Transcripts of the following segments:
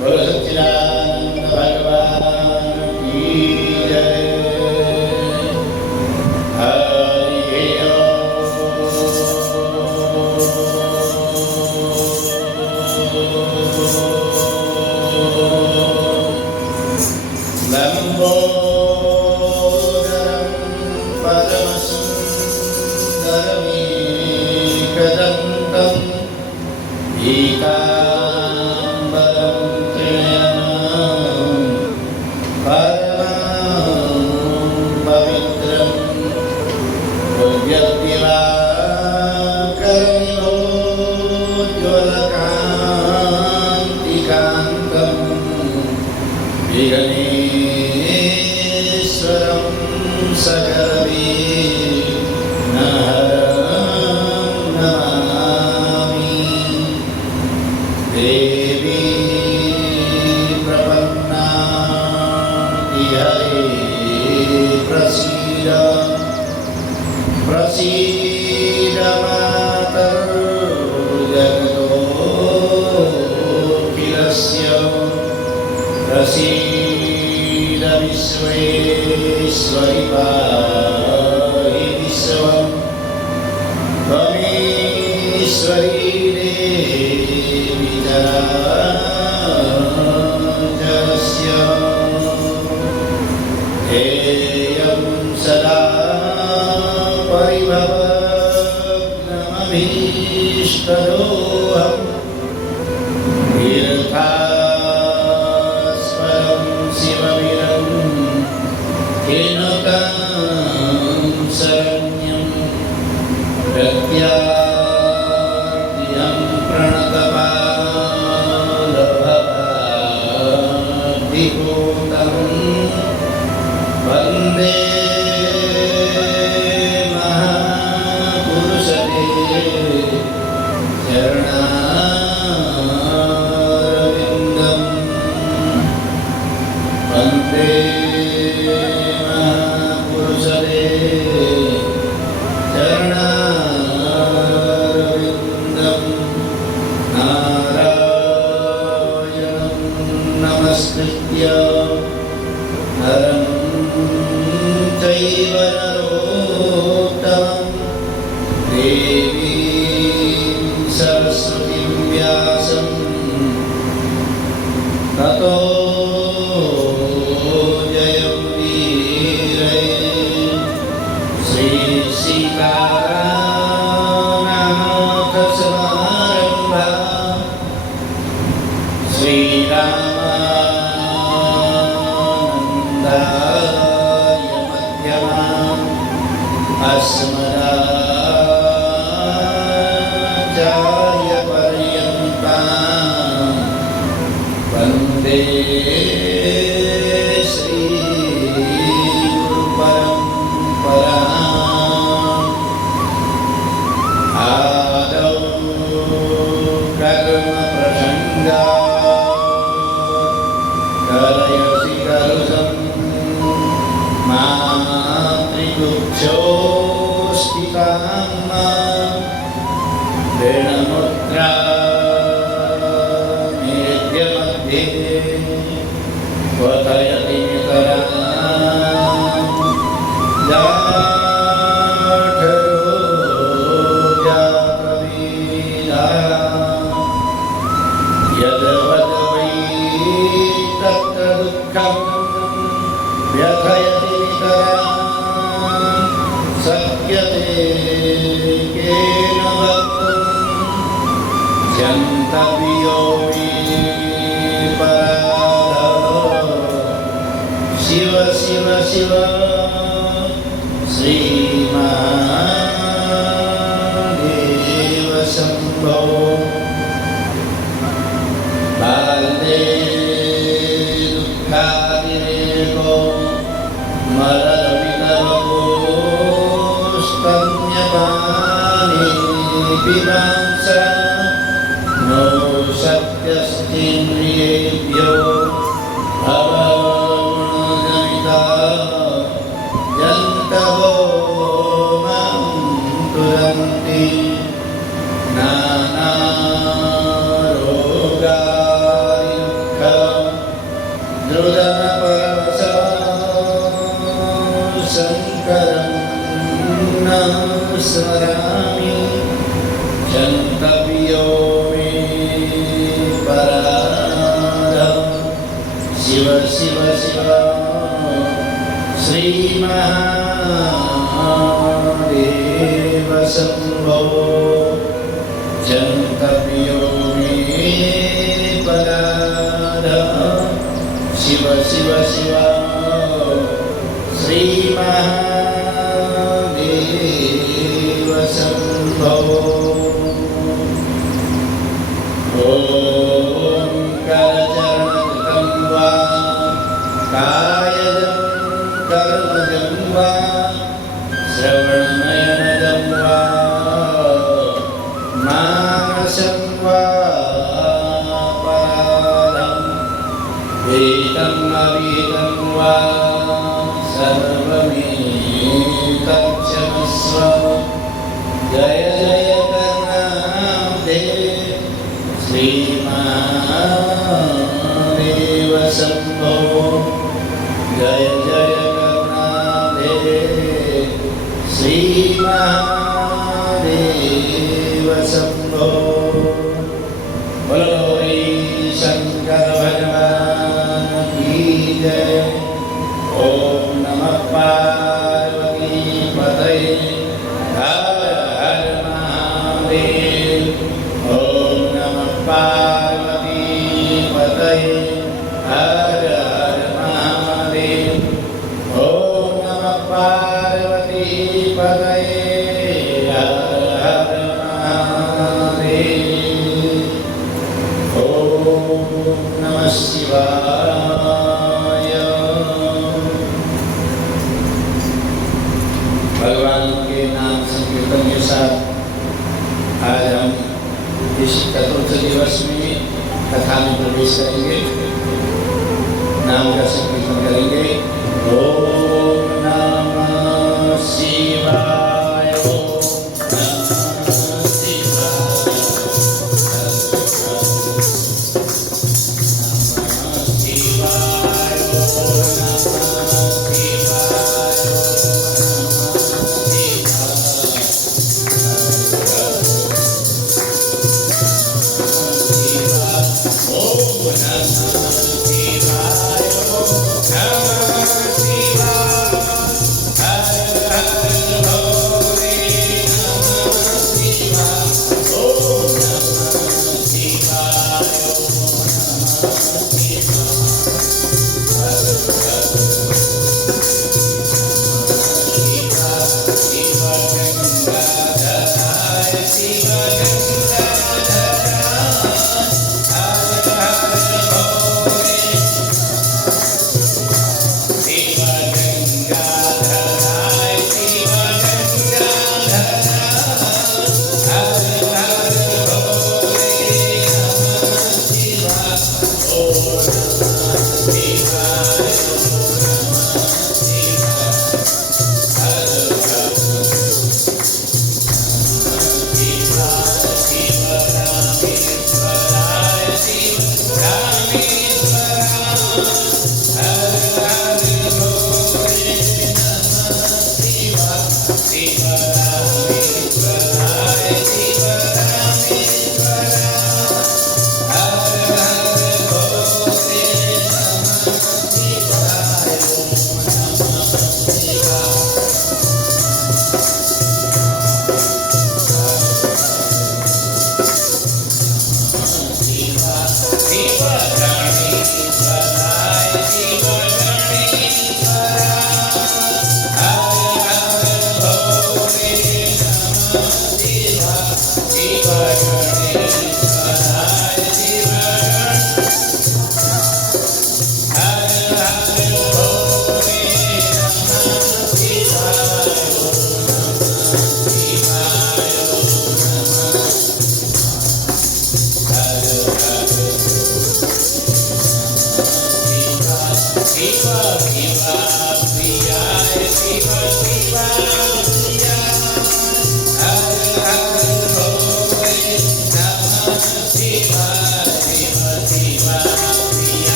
बोलो सच्चिदानंद भगवान की जय। हरि लंबोदरं परमसुन्दरमेकदन्तं पीताम्बरं त्रिनयनं परमं पवित्रं दिव्यदिवाकरनिभोज्ज्वलकान्तिकान्तं विघ्नेश्वरं सकलविघ्नहरं नमामि। देवी प्रपन्नाति हरे प्रसीद प्रसीद मातर्जगतोऽखिलस्य प्रसीद विश्वेश्वरि पाहि विश्वं त्वमेश्वरी देवी चराचरस्य ध्येयं सदा परिभवग्नमभीष्टदोहम् तीर्थास्पदं शिवविरं केनकं शरण्यं प्रत्यार्तिहं प्रणतपालभवाब्धिभूतं वन्दे महापुरुषते चरणारविन्दं वन्दे महापुरुषते चरणारविन्दं नारायणं नमस्कृत्य नरं चैव नरोत्तमं देवीं सरस्वतीं व्यासं ततो जयमुदीरये। श्रीसीतारामनाथसमारम्भां श्रीरामानन्दाय मध्यमाम् अस्मदाचार्यपर्यन्तां वन्दे श्रीगुरुपरम्पराम्। आदौ कर्मप्रसङ्गात् कलयसि कलुषं मातृगुच्छोऽस्तितां ऋणमुद्रा मेद्यमध्ये क्वथयति नितरां जाठरो जातवेदा यद्वद् वै तत्र दुःखं व्यथयति नितरां शक्यते केन वक्तुं क्षन्तव्यो विपराधः। शिव शिव शिव श्रीमहादेव शम्भो। बाल्ये दुःखातिरेको मरविलवोस्तन्यपाने पिबांसा नो सत्यस्तेन्द्रियेभ्यो भवगुणजनिता जन्तवो मां तुरन्ति नानारोगाय दुःख स्मरामि क्षन्तव्यो मे पराधः शिव शिव शिव श्रीमहादेव शम्भो क्षन्तव्यो मे पराधः शिव शिव शिव श्रीमहादेव शम्भो ॐ करचरणकृतं वा कायजं कर्मजं वा श्रवणनयनजं वा मानसं वा पराधं वेदम् अवेदं वा सर्वमेतत्क्षमस्व जय जय करुणाब्धे श्रीमहादेव शम्भो जय जय करुणाब्धे श्रीमहादेव शम्भो बोलो रे शंकर भगवान की जय। ओम नमः पार्वती पतये हर हर महादेव। ओम नमः पार्वती पतये हर हर महादेव। ओम नमः पार्वती पतये हर हर महादेव। ओम नमः शिवाय। भगवान के नाम संकीर्तन के साथ आज हम इस चतुर्थ दिवस में कथा में प्रवेश करेंगे, नाम का संकीर्तन करेंगे। ओम नमः शिवाय। ओम नमः शिवाय।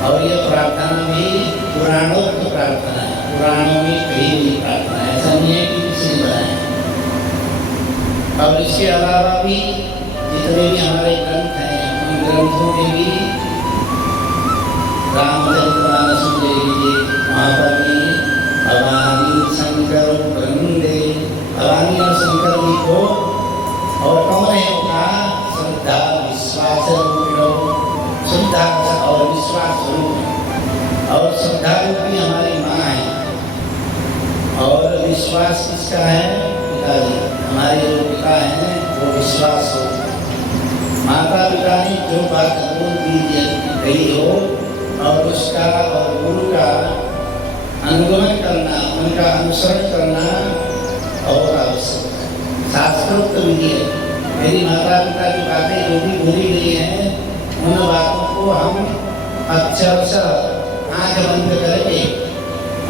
और ये प्रार्थना भी पुराणोक्त प्रार्थना है, पुराणों में कही हुई प्रार्थना है, ऐसा नहीं है कि किसी ने बनाया। और इसके अलावा भी जितने भी हमारे ग्रंथ हैं उन ग्रंथों में भी रामचरितमानस ले लीजिए, वहाँ पर भी भवानी शंकर वृंदे, भवानी और शंकर जी को और कौन है उनका श्रद्धा विश्वास श्रद्धा और विश्वास रूप और श्रद्धा रूपी हमारी माँ है और विश्वास किसका है? पिताजी, हमारे जो पिता हैं वो विश्वास हो। माता पिता ने जो बात बोल दी गई हो और उसका और गुरु का अनुगमन करना, उनका अनुसरण करना और आवश्यक है, शास्त्रोक्त विधि है। मेरी माता पिता की बातें जो भी भूली गई हैं उन बातों को हम अक्षरशः आँख बंद करके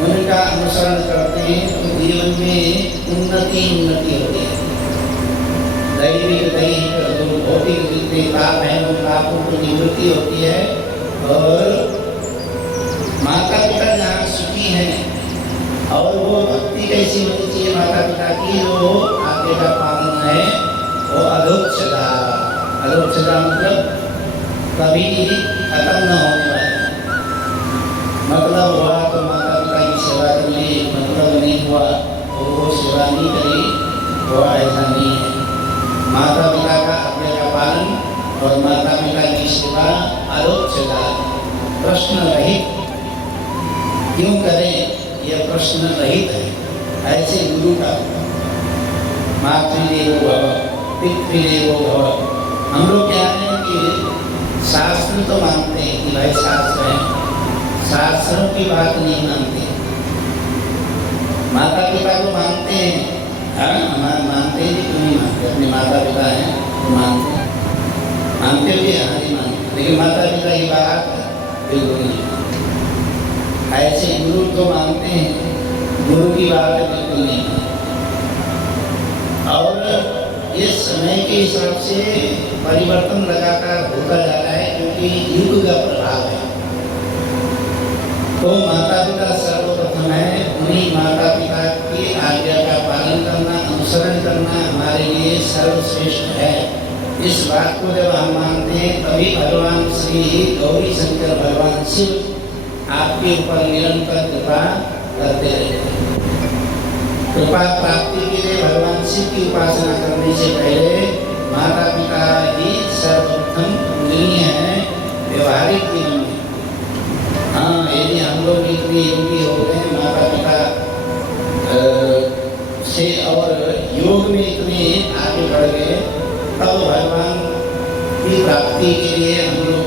उनका अनुसरण करते हैं तो जीवन में उन्नति होती है। दैहिक जो भौतिक जितने पाप हैं उन पापों की निवृत्ति होती है और माता पिता जहाँ सुखी हैं और वो भक्ति कैसी होनी चाहिए माता पिता की, जो आगे का पालन है वो अधोक्षदा। अधोक्षदा मतलब कभी खत्म न होने वाला। मतलब हुआ तो माता पिता की सेवा कर ली, मतलब नहीं हुआ तो वो सेवा नहीं करी, वो ऐसा नहीं है। माता पिता का आज्ञा का पालन और माता पिता की सेवा अधोक्षदा, प्रश्न रहित क्यों करें, यह प्रश्न रहित है। ऐसे गुरु का मातृदेवो भव पितृदेवो भव। हम लोग क्या है कि शास्त्र तो मानते हैं कि भाई शास्त्र है, शास्त्रों की बात नहीं मानते। माता पिता को मानते हैं, हाँ हमारे मानते हैं, क्यों नहीं मानते? अपने माता पिता हैं तो मानते भी हैं, नहीं मानते, लेकिन माता पिता की बात बिल्कुल नहीं। ऐसे गुरु तो मानते हैं, गुरु की बात बिल्कुल नहीं। और इस समय के हिसाब से परिवर्तन लगातार होता जा रहा है क्योंकि युग का प्रभाव है। तो माता पिता सर्वप्रथम है, उन्हीं माता पिता की आज्ञा का पालन करना, अनुसरण करना हमारे लिए सर्वश्रेष्ठ है। इस बात को जब हम मानते हैं तभी भगवान श्री गौरी शंकर भगवान शिव आपके ऊपर निरंतर कृपा करते रहते हैं। कृपा प्राप्ति के लिए भगवान शिव की उपासना करने से पहले माता पिता ही सर्वप्रथम पूजनीय है व्यवहारिक जीवन में। हाँ, यदि हम लोग इतने योगी हो गए माता पिता से और योग में इतने आगे बढ़ गए, तब भगवान की प्राप्ति के लिए हम लोग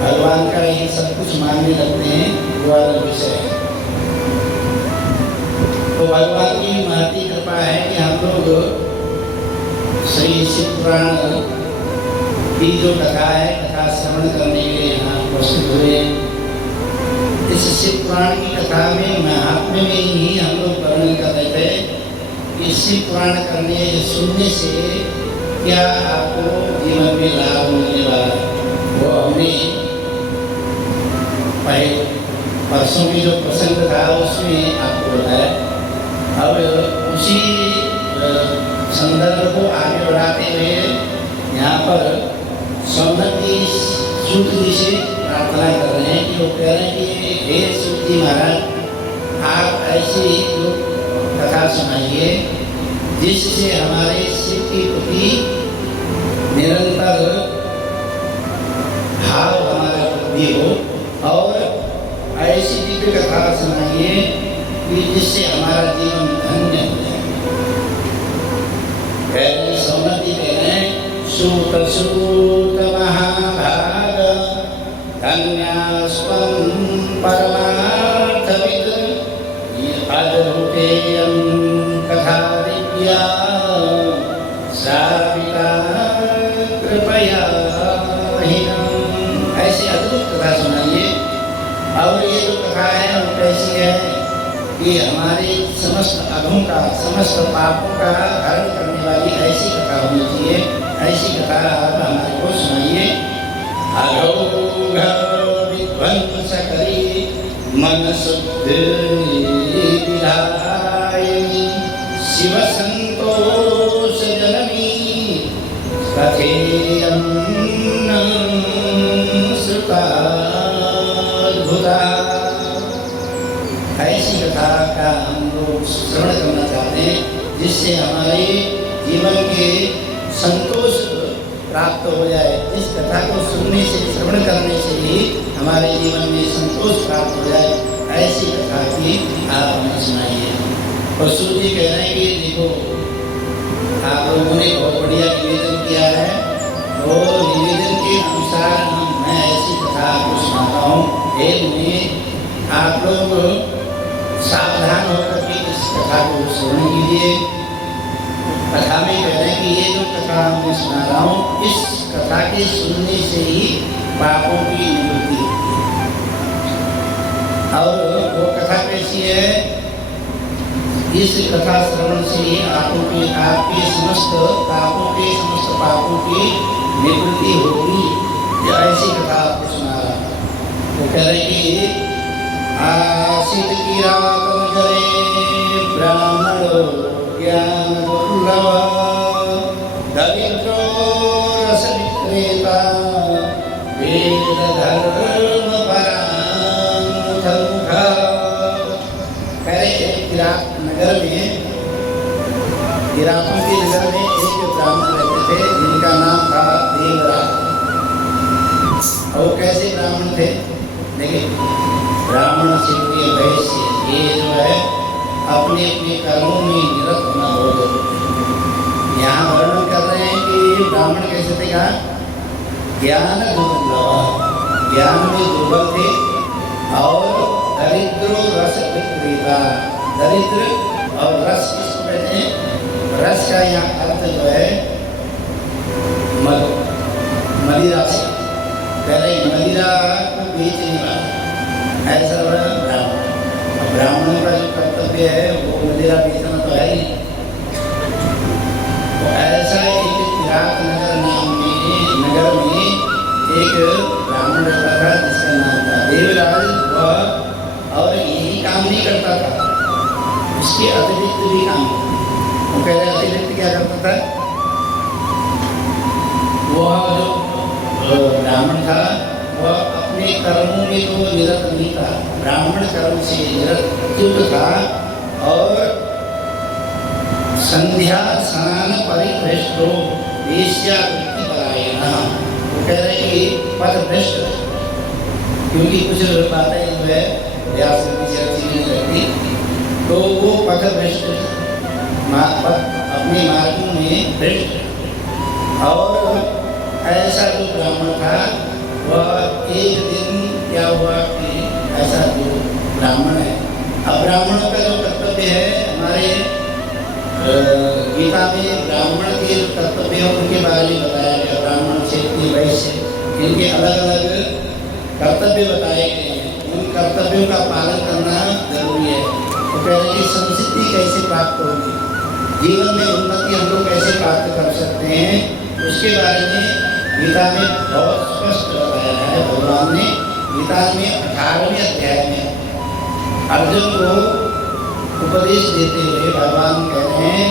भगवान का ही सब कुछ मानने लगते हैं, वो अलग विषय है। तो भगवान की महती कृपा है कि हम लोग श्री शिव पुराण की जो कथा है, कथा श्रवण करने के लिए यहाँ उपस्थित हुए। इस शिव पुराण की कथा में महात्म्य में ही हम लोग वर्णन कर रहे थे कि शिव पुराण करने सुनने से क्या आपको जीवन में लाभ मिलने वाला है। वो हमने पहले परसों की जो प्रसंग था उसमें आपको बताया। अब उसी संदर्भ को आगे बढ़ाते हुए यहाँ पर सौनकी सूत जी से प्रार्थना कर रहे हैं कि वो कह रहे हैं कि हे सूत जी महाराज, आप ऐसी कथा सुनाइए जिससे हमारे शिव की प्रति निरंतर भाव हमारा वृद्धि हो और ऐसी दिव्य कथा सुनाइए कि जिससे हमारा जीवन धन्य हो जाए। पहले सौनकी कह रहे हैं सूत सूत महाभाग धन्यास्त्वं परमार्थविद अद्भुतेयं कथा दिव्या श्राविता कृपया ऐसे अद्भुत कथा सुनाइए। और ये जो कथा है वो कैसी है कि हमारे समस्त अधों का, समस्त पापों का हरण करने वाली ऐसी कथा होनी चाहिए। ऐसी कथा आप हमारे को सुनाइए। वंश करी मन शुद्ध विधायिनी शिव संतोष जननी कथेयं श्रुताद्भुता। ऐसी कथा का हम लोग श्रवण करना चाहते हैं जिससे हमारे जीवन के संतोष प्राप्त हो जाए। इस कथा को सुनने से, श्रवण करने से ही हमारे जीवन में संतोष प्राप्त हो जाए। ऐसी कथा की आप हमें सुनाइए। पशु जी कह रहे हैं कि देखो आप लोगों ने बहुत बढ़िया निवेदन किया है, तो निवेदन के अनुसार मैं ऐसी कथा आपको सुनाता हूँ। हे मुनि, आप लोग सावधान होकर के इस कथा को श्रवण कीजिए। कथा में कह रहे हैं कि ये जो कथा मैं सुना रहा हूँ, इस कथा के सुनने से ही पापों की निवृत्ति होती है। और वो कथा कैसी है? इस कथा श्रवण से ही आपके समस्त पापों की निवृत्ति होगी। ऐसी कथा आपको सुना रहा हूँ। वो कह रहे कि आसित की रात करे ब्राह्मण ज्ञान दुर्लभ दरिद्रो रस विक्रेता वेद धर्म परामुखा। किरात नगर में, किरातों के नगर में एक ब्राह्मण रहते थे जिनका नाम था देवराज। और कैसे ब्राह्मण थे? देखिए, ब्राह्मण क्षत्रिय वैश्य ये जो है अपने अपने कर्मों में निरत होना बहुत जरूरी है। यहाँ वर्णन कर रहे हैं कि ब्राह्मण कैसे थे? कहा ज्ञान दुर्लभ, ज्ञान में दुर्बल थे। और दरिद्रो रस विक्रेता, दरिद्र और रस किसको कहते हैं? रस का यहाँ अर्थ जो है मदिरा से, कह रहे मदिरा को बेचने वाला, ऐसा ब्राह्मण। ब्राह्मणों का जो कर्तव्य है वो मदिरा बेचना तो है ही। तो ऐसा एक किरात नगर नाम में नगर में एक ब्राह्मण रहता था जिसका नाम था देवराज। वह और यही काम नहीं करता था, उसके अतिरिक्त भी काम। वो कह रहे अतिरिक्त क्या करता था? वह जो ब्राह्मण था वह अपने कर्मों में तो निरत नहीं था, ब्राह्मण कर्म से निरत था। और संध्या स्नान परिभ्रष्टो वेश्यावृत्ति परायण। वो कह रहे कि पथभ्रष्ट, क्योंकि कुछ बातें जो है व्यास से अच्छी नहीं लगती, तो वो पथभ्रष्ट अपने मार्गों में भ्रष्ट। और ऐसा जो ब्राह्मण था वह एक दिन क्या हुआ कि ऐसा जो ब्राह्मण है, अब ब्राह्मणों का जो कर्तव्य है हमारे गीता में ब्राह्मण के जो कर्तव्य है उनके बारे में बताया गया। ब्राह्मण क्षत्रिय वैश्य इनके अलग अलग कर्तव्य बताए गए हैं। उन कर्तव्यों का पालन करना जरूरी है। तो कह रहे कि संसिद्धि कैसे प्राप्त होगी, जीवन में उन्नति हम लोग कैसे प्राप्त कर सकते हैं, उसके बारे में गीता में बहुत स्पष्ट बताया है। भगवान ने गीता में 18वें अध्याय में अर्जुन को उपदेश देते हुए भगवान कह रहे हैं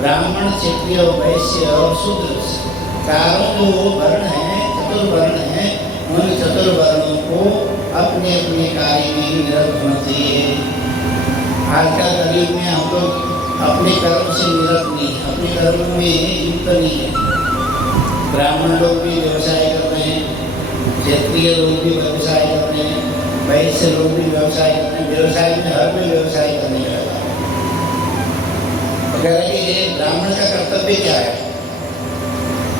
ब्राह्मण क्षत्रिय वैश्य और शूद्र चारों जो वर्ण हैं, चतुर्वर्ण हैं, उन चतुर्वर्णों को अपने अपने कार्य में ही निरत होना चाहिए। आजकल कलयुग में हम लोग अपने कर्म से निरत नहीं, अपने कर्मों में युक्त नहीं है। ब्राह्मण लोग भी व्यवसाय कर रहे हैं, क्षेत्रीय लोग भी व्यवसाय कर रहे हैं, वैश्य लोग भी व्यवसाय कर रहे हैं। व्यवसाय में हर कोई व्यवसाय करने लगा। तो कह रहे कि ब्राह्मण का कर्तव्य क्या है?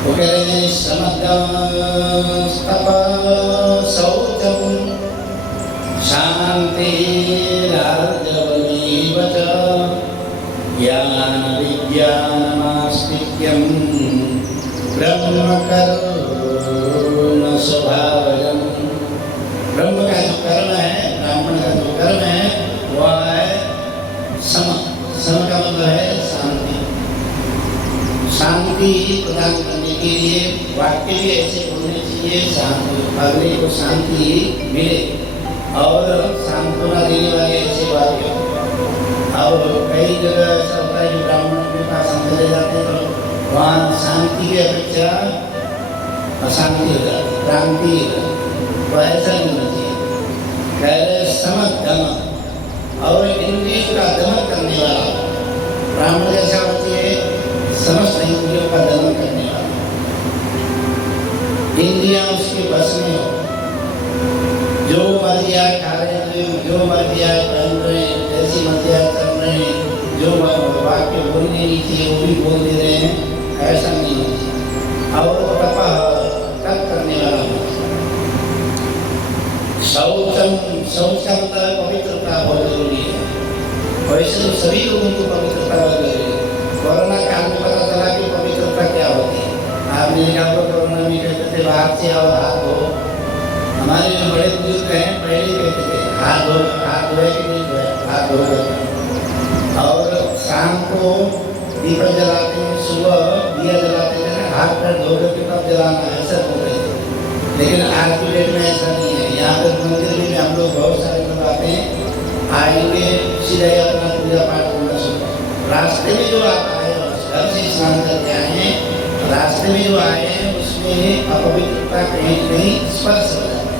वो कह रहे हैं शौचम शांतिरार्जवमेव च ज्ञान विज्ञानमास्तिक्यं ब्रह्मकर्म स्वभावजं। ब्रह्म का जो कर्म है, ब्राह्मण का जो कर्म है वह है सम। सम का मतलब है शांति। शांति प्रदान करने के लिए वाक्य भी ऐसे बोलने चाहिए, शांति अगले को शांति मिले और सांत्वना देने वाले ऐसे वाक्य। अब कई जगह ऐसा होता है कि ब्राह्मणों के पास हम चले जाते हैं तो वहाँ शांति की अपेक्षा अशांति हो जाती है, क्रांति हो जाती है। तो ऐसा नहीं होना चाहिए। पहले समझ दमन और इंद्रियों का दमन करने वाला ब्राह्मण जैसा होती है, समस्त इंद्रियों का दमन करने वाला, इंद्रियां उसके बस में हो, जो मर्जी आए खा रहे हैं, जो मर्जी आए पहन रहे हैं, जैसी मर्जी आए कर रहे हैं, जो वाक्य बोलने नहीं चाहिए वो भी बोल दे रहे हैं, ऐसा नहीं होता। और तप करने वाला हो। शौच का मतलब पवित्रता बहुत जरूरी है, वैसे तो सभी लोगों को पवित्रता बहुत जरूरी है। कोरोना काल में पता चला कि पवित्रता क्या होती है। आपने देखा तो कोरोना में कहते थे बाहर से आओ हाथ धो। हमारे जो बड़े बुजुर्ग हैं पहले कहते थे हाथ धोए कि नहीं धोए, हाथ धो। और शाम को दीपक जलाते हैं, सुबह दिया जलाते हैं, हाथ पैर धो के तब जलाना, ऐसा बोलते थे। लेकिन आज की डेट में ऐसा नहीं है। यहाँ पर मंदिर में हम लोग बहुत सारे लोग आते हैं, आएंगे सीधे अपना पूजा पाठ करना शुरू। रास्ते में जो आप आए घर से स्नान करके आए हैं, रास्ते में जो आए हैं उसमें अपवित्रता कहीं कहीं स्पर्श हो जाता है।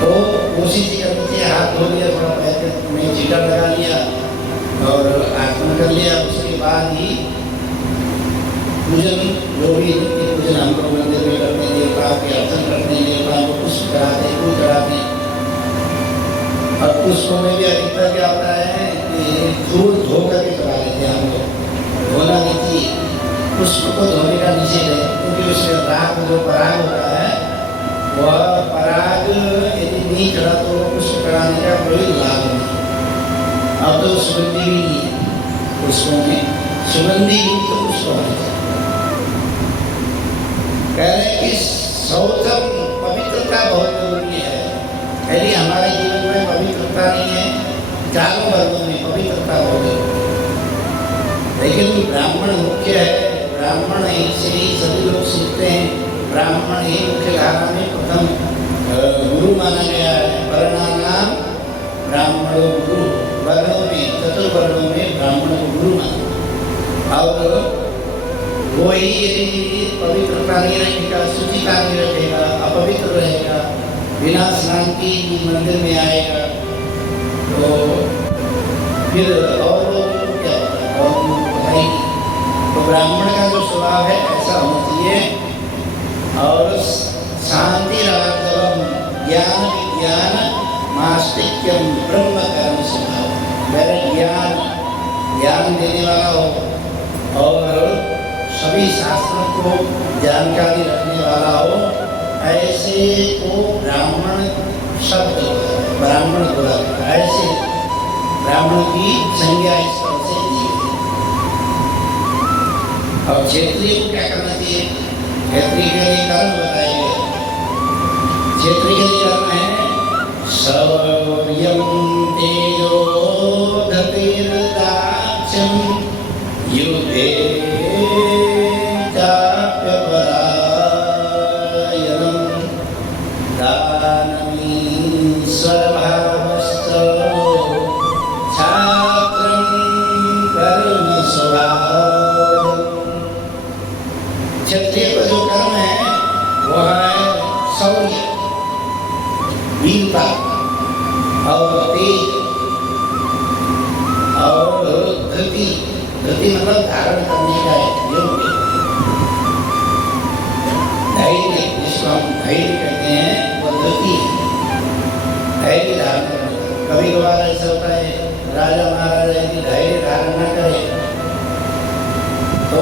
तो कोशिश करनी चाहिए, हाथ धो लिया, थोड़ा पैर में जीटा लगा लिया और आत्मन कर लिया, उसके बाद ही पूजन, जो भी पूजन हम लोग मंदिर में करते हैं, देवताओं की अर्चन करते हैं, देवताओं को पुष्प चढ़ाते हैं, फूल चढ़ाते हैं। और पुष्पों में भी अधिकतर क्या होता है कि फूल धो करके चढ़ा लेते हैं हम लोग, धोना नहीं चाहिए। पुष्प को धोने का निषेध है, क्योंकि उसमें राग जो पराग होता है, वह पराग यदि नहीं चढ़ा तो पुष्प चढ़ाने का कोई लाभ नहीं। अब तो सुगंधी भी नहीं है पुष्पों में, सुगंधी युक्त तो पुष्प होने चाहिए। कह रहे हैं कि शौचम पवित्रता बहुत जरूरी है। यदि हमारे जीवन में पवित्रता नहीं है, चारों वर्गों में पवित्रता बहुत जरूरी है। लेकिन ब्राह्मण मुख्य है, ब्राह्मण से ही सभी लोग सीखते हैं। ब्राह्मण ही मुख्य धारा में प्रथम गुरु माना गया है। वर्णानाम ब्राह्मणों गुरु, वर्णों में चतुर्वर्णों में ब्राह्मण को गुरु माना। और वही यदि पवित्रता नहीं रखेगा, शुचिता नहीं रखेगा, अपवित्र रहेगा, बिना स्नान की मंदिर में आएगा, तो फिर और लोग क्या होता है, और बताएगी। तो ब्राह्मण का जो स्वभाव है ऐसा होना चाहिए। और शांति राजवम ज्ञान विज्ञान मास्तिक्यम ब्रह्म कर्म स्वभाव, मेरा ज्ञान देने वाला हो और सभी शास्त्रों को जानकारी रखने वाला हो, ऐसे को ब्राह्मण शब्द ब्राह्मण बोला। ऐसे ब्राह्मण की संज्ञा इस तरह से दी गई। और क्षेत्रीय को क्या करना चाहिए? क्षेत्रीय के लिए कर्म बताए गए। क्षेत्रीय के लिए कर्म है शौर्यं तेजो धीर्दाक्ष्यं युद्धे चाप्यपरायणं दानमीश्वरभावश्च छात्रं कर्म स्वभावम्। क्षत्रिय का जो कर्म है वो है शौर्य, वीरता और तेज और धृति। धृति मतलब धारण करने का योग्य, धैर्य, जिसको हम धैर्य कहते हैं वो धृति है, धैर्य धारण करने का। कभी कभार ऐसा होता है राजा महाराजा यदि धैर्य धारण न करे तो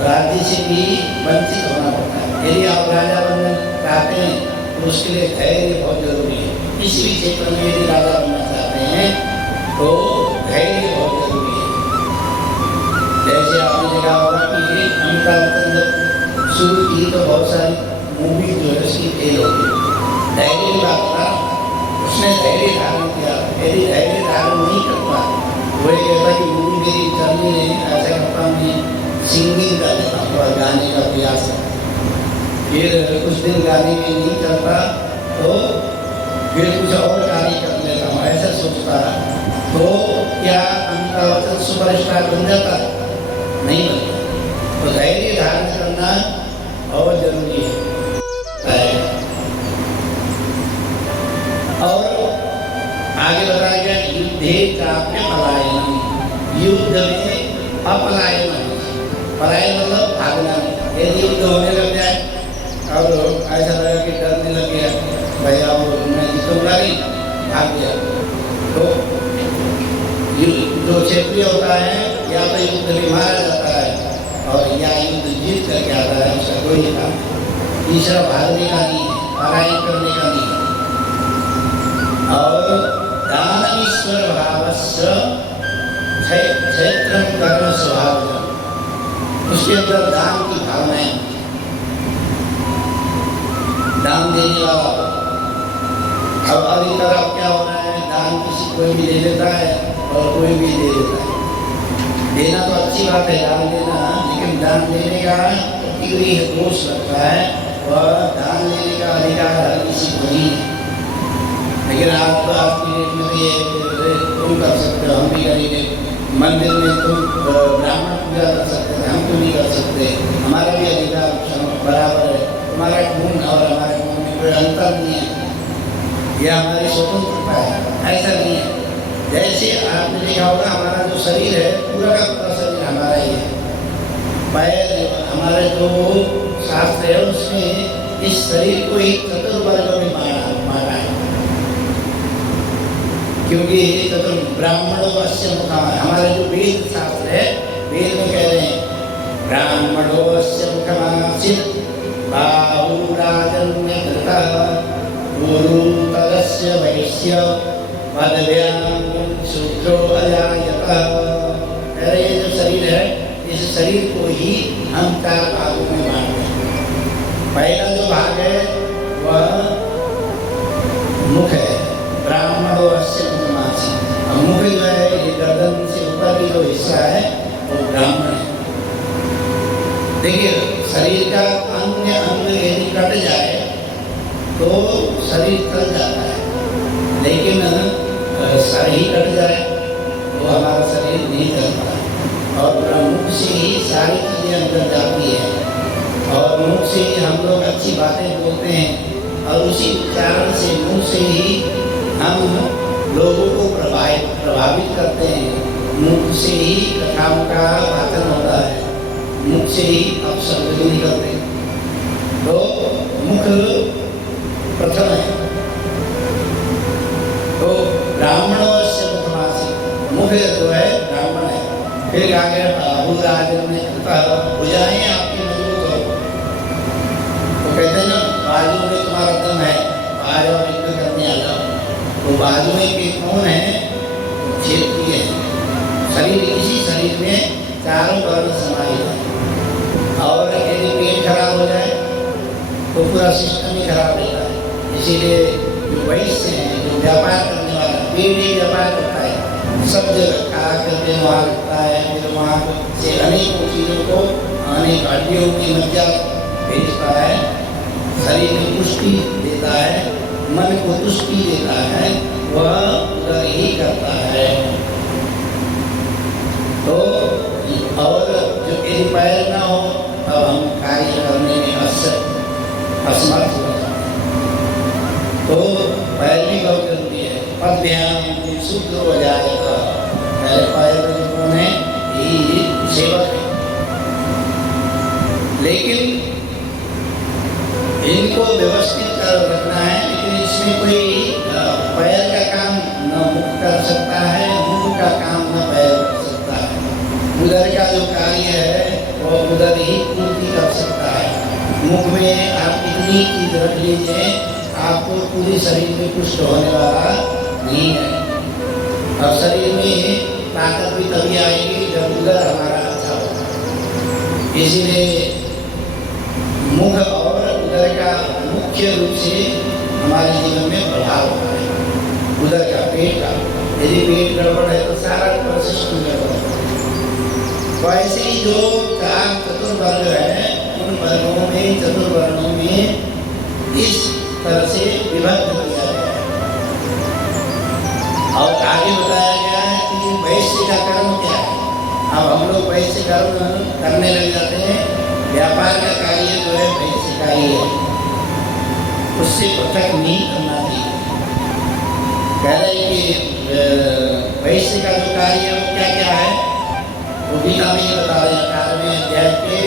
राज्य से भी वंचित होना पड़ता है। यदि आप राजा बनना चाहते हैं तो उसके लिए धैर्य बहुत जरूरी है। किसी भी क्षेत्र में यदि राजा बनना चाहते हैं तो धैर्य बहुत जरूरी है। जैसे आपने देखा होगा कि अमिताभ बच्चन जब शुरू की तो बहुत सारी मूवी जो है उसकी फेल हो गई। धैर्य की बात था, उसने धैर्य धारण किया। यदि धैर्य धारण नहीं करता वो ये कहता कि मूवी मेरी करनी नहीं, ऐसा करता मैं सिंगिंग का देता हूँ, गाने का प्रयास करता। फिर कुछ दिन गाड़ी में नहीं चलता तो फिर कुछ और कार्य कर लेता हूँ, ऐसा सोचता तो क्या अमिताभ बच्चन सुपरस्टार बन जाता? नहीं बनता। तो धैर्य धारण करना और जरूरी है। और आगे बताया गया युद्धे चाप्य पलायनम, युद्ध में अपलायन, पलायन मतलब भागना। यदि युद्ध होने लग जाए और ऐसा लगा कि डरने लग गया, भाई अब मैं जीतूंगा नहीं, भाग गया, तो जो क्षेत्रीय होता है या तो युद्ध में मारा जाता है और या युद्ध जीत करके आता है, उसका कोई काम नहीं। तीसरा भागने का नहीं है, पलायन करने का नहीं है। और दानमीश्वर भावस्य क्षेत्र कर्म स्वभाव, उसके अंदर दान की भावनाएं, दान देने वाला। अब अभी तरफ क्या हो रहा है, दान किसी कोई भी ले लेता है और कोई भी दे देता है। देना तो अच्छी बात है, दान देना, लेकिन दान देने का तीव्र दोष लगता है और दान लेने का अधिकार हर किसी को नहीं है। लेकिन आप आपकी डेट में भी तुम कर सकते हो, हम भी करेंगे। मंदिर में तुम ब्राह्मण पूजा कर सकते हैं, हम क्यों नहीं कर सकते? हमारा भी अधिकार बराबर है। हमारा खून और हमारे खून में कोई अंतर नहीं है, यह हमारी स्वतंत्रता है, ऐसा नहीं है। जैसे आपने देखा होगा, हमारा जो शरीर है पूरा का पूरा शरीर हमारा ही है। पैर, हमारे जो शास्त्र है उसमें इस शरीर को ही चतुर्वर्ग में माना है, क्योंकि ब्राह्मणोस्य मुखा, हमारे जो वेद शास्त्र है, वेद में कह रहे हैं ब्राह्मणोस्य मुखमासीत् बाहुराजन्य कृतः गुरु तदस्य वैश्य पदव्यां शूद्रो अजायतः। कह रहे जो शरीर है, इस शरीर को ही हम 4 भागों में बांटते हैं। पहला जो भाग है वह मुख है, ब्राह्मणोस्य मुखमासी। मुख जो है ये गर्दन से ऊपर की जो हिस्सा है वो ब्राह्मण है। देखिए, शरीर का अन्य अंग यदि कट जाए तो शरीर चल जाता है, लेकिन सर ही कट जाए तो हमारा शरीर नहीं चलता है। और मुख से ही सारी चीज़ें अंदर जाती है और मुख से ही हम लोग अच्छी बातें बोलते हैं और उसी कारण से मुख से ही हम लोगों को प्रभावित करते हैं। मुख से ही कथाओं का वाचन होता है, मुख से ही अपशब्द भी निकलते हैं। तो मुख प्रथम है। तो ब्राह्मणोस्य मुखमासी, मुख जो है ब्राह्मण है। फिर आगे बाहुराजन्य कृतः, भुजाएं आपकी मजबूत हो। तो कहते हैं ना, बाजू में तुम्हारा दम है, बाहर और युद्ध करने आ जाओ। तो बाजू में के कौन है? क्षेत्रीय है। शरीर, इसी शरीर में 4 वर्ण समाहित है। और यदि पेट खराब हो जाए तो पूरा सिस्टम ही खराब रहता है। इसीलिए जो वैश्य है, जो व्यापार करने वाला, पेट ही व्यापार करता है, सब जगह खा करके वहाँ रखता है, फिर वहाँ से अनेकों चीज़ों को, अनेक हड्डियों की मज्जा भेजता है, शरीर में पुष्टि देता है, मन को तुष्टि देता है, वह उधर ही करता है। तो और जो यदि पैर ना हो तब हम कार्य करने में असमर्थ हो जाते हैं। तो पैर भी बहुत जरूरी है। पद्भ्याम शुद्ध हो जाएगा, पैर जो कौन है, यही सेवक है। लेकिन इनको व्यवस्थित कर रखना है, लेकिन इसमें कोई पैर का काम न मुख कर सकता है, मुख का काम न पैर कर सकता है। उधर का जो कार्य है वो उधर ही पूर्ति कर सकता है। मुख में आप कितनी चीज रख लीजिए, आपको पूरे शरीर में कुछ होने वाला नहीं है। और शरीर में ताकत भी तभी आएगी जब उधर हमारा अच्छा होगा। इसीलिए मुख और उधर का मुख्य रूप से हमारे जीवन में प्रभाव होता है। उधर का पेट का, यदि पेट गड़बड़ है तो सारा सिस्टम गड़बड़ है। तो ऐसे ही जो 4 चतुर्वर्ग है, उन वर्गों में, चतुर्वर्णों में इस तरह से विभक्त किया गया है। और आगे बताया गया है कि वैश्य का कर्म क्या है। अब हम लोग वैश्य कर्म करने लग जाते हैं। व्यापार का कार्य जो है वैश्य का ही है, उससे पृथक नहीं करना चाहिए। कह रहे कि वैश्य का जो कार्य है वो क्या क्या है, वो गीता में बता रहे हैं। 18वें अध्याय के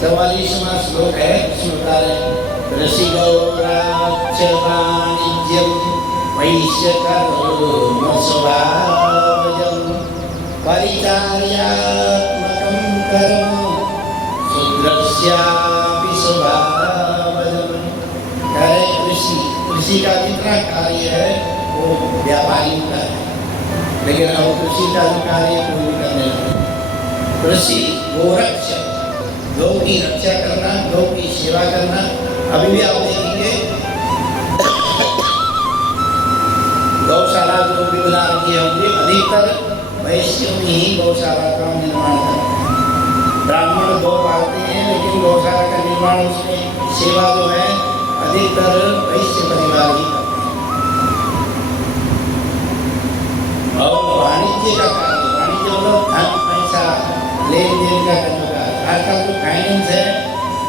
44वां श्लोक है, उसमें बता रहे हैं ऋषि गौराक्ष वाणिज्यम वैश्य कर्म स्वभावजम परिचार्यात्मकं कर्म शूद्रस्यापि स्वभावजम। करे कृषि का जितना कार्य है वो व्यापारियों का है, लेकिन अब कृषि का जो कार्य कोई भी करने लगे। कृषि गोरक्ष, गौ की रक्षा करना, गौ की सेवा करना। अभी भी आप देखेंगे गौशाला जो भी बना रखी होंगे, अधिकतर वैश्यों में ही गौशाला का निर्माण करते हैं। ब्राह्मण गौ पालते हैं, लेकिन गौशाला का निर्माण, उसमें सेवा जो है अधिकतर वैश्य परिवार ही करते हैं। और वाणिज्य का कार्य, वाणिज्य मतलब धन पैसा लेन देन का करने का। आजकल जो फाइनेंस है,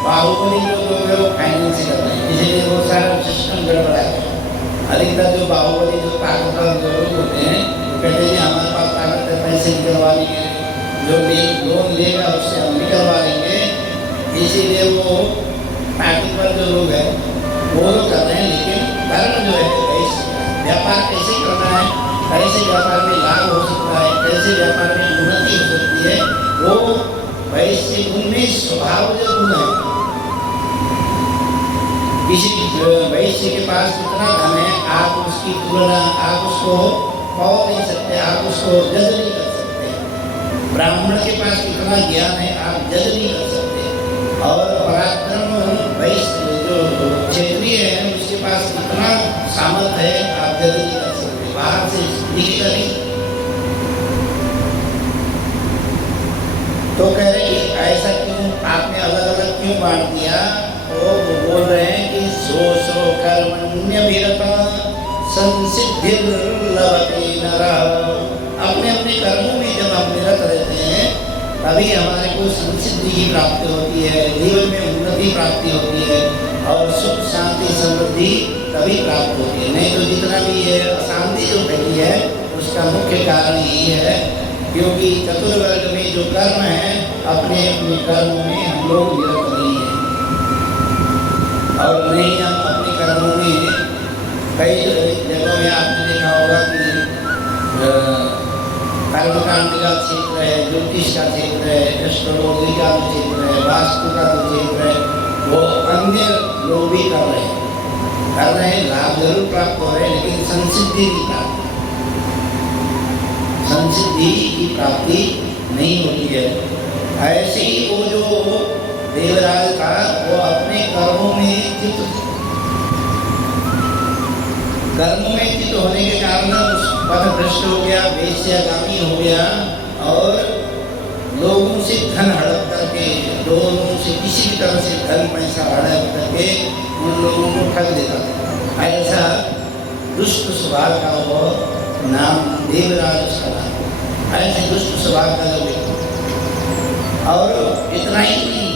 बाहुबली जो लोग है वो फाइनेंस से करते हैं, इसीलिए वो सारा सिस्टम गड़बड़ा है। अधिकतर जो बाहुबली जो ताकतवर लोग होते हैं वो कहते हैं हमारे पास ताकत है, पैसे निकलवा लेंगे, जो लोन लेगा उससे हम निकलवा लेंगे। इसीलिए वो ताकतवर जो लोग हैं वो लोग कर रहे हैं। लेकिन कर्म जो है वैसे व्यापार कैसे करना है, कैसे व्यापार में लाभ हो सकता है, कैसे व्यापार में उन्नति हो सकती है, वो वैश्य गुण में स्वभाव जो गुण है। किसी वैश्य के पास कितना धन है, आप उसकी तुलना, आप उसको कह नहीं सकते, आप उसको जज नहीं कर सकते। ब्राह्मण के पास कितना ज्ञान है, आप जज नहीं कर सकते। और पराक्रम वैश्य जो क्षेत्रीय है उसके पास कितना सामर्थ्य है, आप जज नहीं कर सकते, बाहर से दिखेगा नहीं। तो कह रहे कि ऐसा क्यों आपने अलग अलग क्यों बांट दिया। तो वो बोल रहे हैं कि सो कर्मण्यभिरता संसिद्धिर्लभते नरः। अपने अपने कर्मों में जब हम निरत रहते हैं तभी हमारे को संसिद्धि की प्राप्ति होती है, जीवन में उन्नति प्राप्ति होती है और सुख शांति समृद्धि तभी प्राप्त होती है। नहीं तो जितना भी है अशांति जो फैली है उसका मुख्य कारण यही है, क्योंकि चतुर्वर्ग में जो कर्म है अपने अपने कर्मों में हम लोग निरत नहीं है। और नहीं हम अपने कर्मों में, कई जगहों में आपने देखा होगा कि कर्मकांड का क्षेत्र है, ज्योतिष का क्षेत्र है, एस्ट्रोलॉजी का जो क्षेत्र है, वास्तु का जो क्षेत्र है, वो अन्य लोग भी कर रहे हैं, लाभ जरूर प्राप्त हो रहे हैं, लेकिन संसिद्धि नहीं प्राप्त, संसिद्धि की प्राप्ति नहीं होती है। ऐसे ही वो जो देवराज था वो अपने कर्मों में चित्त होने के कारण उस पद भ्रष्ट हो गया, वेश्यागामी हो गया और लोगों से धन हड़प करके, लोगों से किसी भी तरह से धन पैसा हड़प करके उन लोगों को ठग देता था। ऐसा दुष्ट स्वभाव का वो नाम देवराज उसका नाम। ऐसे दुष्ट स्वभाव का जो व्यक्ति, और इतना ही नहीं,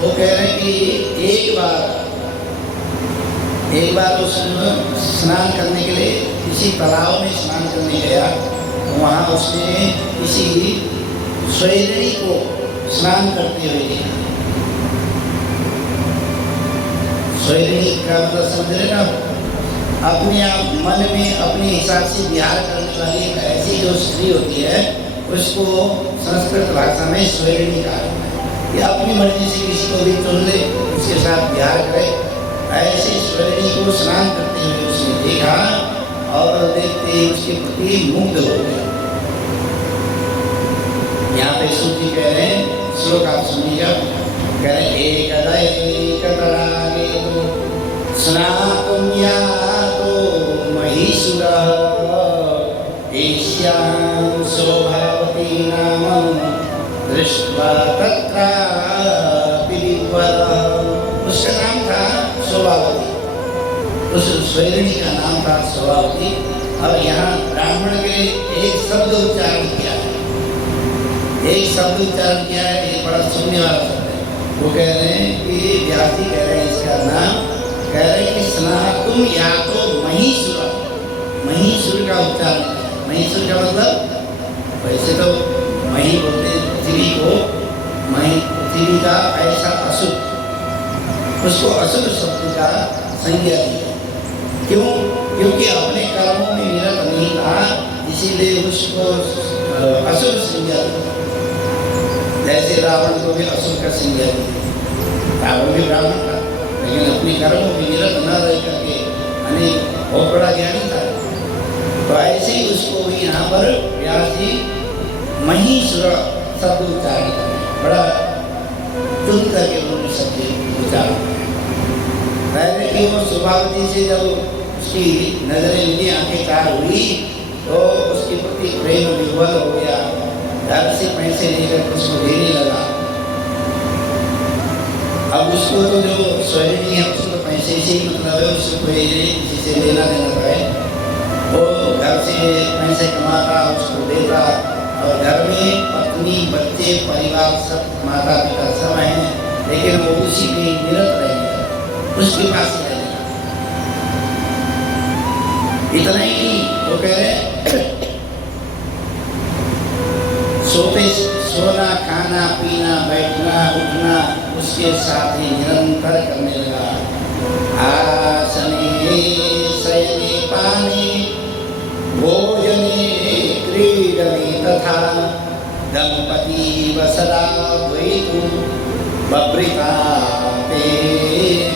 वो कह रहे हैं कि एक बार वो स्नान करने के लिए किसी तालाब में स्नान करने गया, तो वहाँ उसने किसी स्वैरिणी को स्नान करते हुए देखा। स्वैरिणी का मतलब समझ रहे ना, अपने आप मन में अपने हिसाब से विहार करने वाली एक ऐसी जो स्त्री होती है उसको संस्कृत भाषा में स्वैरिणी कहा जाता है। कि अपनी मर्जी से किसी को भी चुन ले, उसके साथ विहार करे। ऐसे स्वैरिणी को स्नान करते हुए उसने देखा और देखते ही उसके प्रति मुग्ध हो गए। यहाँ पे सूची कह रहे हैं, श्लोक आप सुनिएगा, कह रहे स्नातुं यातो महीसुरः एष्यां शोभावती नाम दृष्ट्वा तत्रापि विह्वलः। स्वैरिणी का नाम था स्वभावती। और यहाँ ब्राह्मण के लिए एक शब्द उच्चारण किया है, एक शब्द उच्चारण किया है, ये बड़ा सुनने वाला शब्द है। वो कह रहे हैं कि व्यास जी कह रहे हैं इसका नाम, कह रहे हैं कि स्नातुम या तो महीसुर, महीसुर का उच्चारण किया। महीसुर का मतलब वैसे तो मही बोलते हैं पृथ्वी को, मही पृथ्वी का ऐसा असुर, उसको असुर शब्द का संज्ञा दी। क्यों? क्योंकि अपने कर्मों में निरत नहीं था, इसीलिए उसको असुर संज्ञा दी। जैसे रावण को भी असुर का संज्ञा दी, रावण भी ब्राह्मण था लेकिन अपने कर्मों में निरत न रह करके अनेक बहुत बड़ा ज्ञानी था। तो ऐसे ही उसको भी यहाँ पर व्यास जी महीसुर शब्द उच्चारण करें, बड़ा चुन करके उन्होंने शब्द उच्चारण करें। पहले कि वो सुभावती से जब उसकी नजरें मिली, आंखें चार हुई, तो उसके प्रति प्रेम विह्वल हो गया, घर से पैसे लेकर उसको देने लगा। अब उसको तो जो स्वैरिणी है उसको तो पैसे से ही मतलब है, उसको कोई किसी से लेना देना पड़े, वो घर से पैसे कमाता, उसको देता, और घर में पत्नी बच्चे परिवार सब माता पिता सब हैं, लेकिन वो उसी में निरत रह गया, उसके पास रह गया। इतना ही नहीं, वो कह रहे सोना खाना पीना बैठना उठना उसके साथ ही निरंतर करने लगा। आसने शयने पाने भोजने क्रीडने तथा दंपति वसदा द्वैतु बभ्रिता ते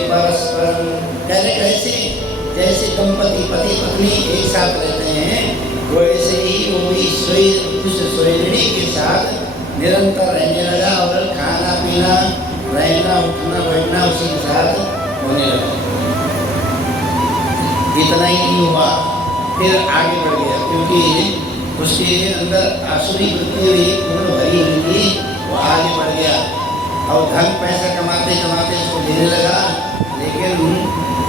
परस्परम। कहने कैसे जैसे दंपति पति पत्नी एक साथ रहते हैं, वैसे ही वो भी उस स्वैरिणी के साथ निरंतर रहने लगा, और खाना पीना रहना उठना बैठना उसी के साथ होने लगा। इतना ही नहीं हुआ, फिर आगे बढ़ गया, क्योंकि उसके अंदर आसुरी वृत्ति हुई, पूर्ण भरी हुई थी, वो आगे बढ़ गया और धन पैसा कमाते कमाते उसको देने लगा। लेकिन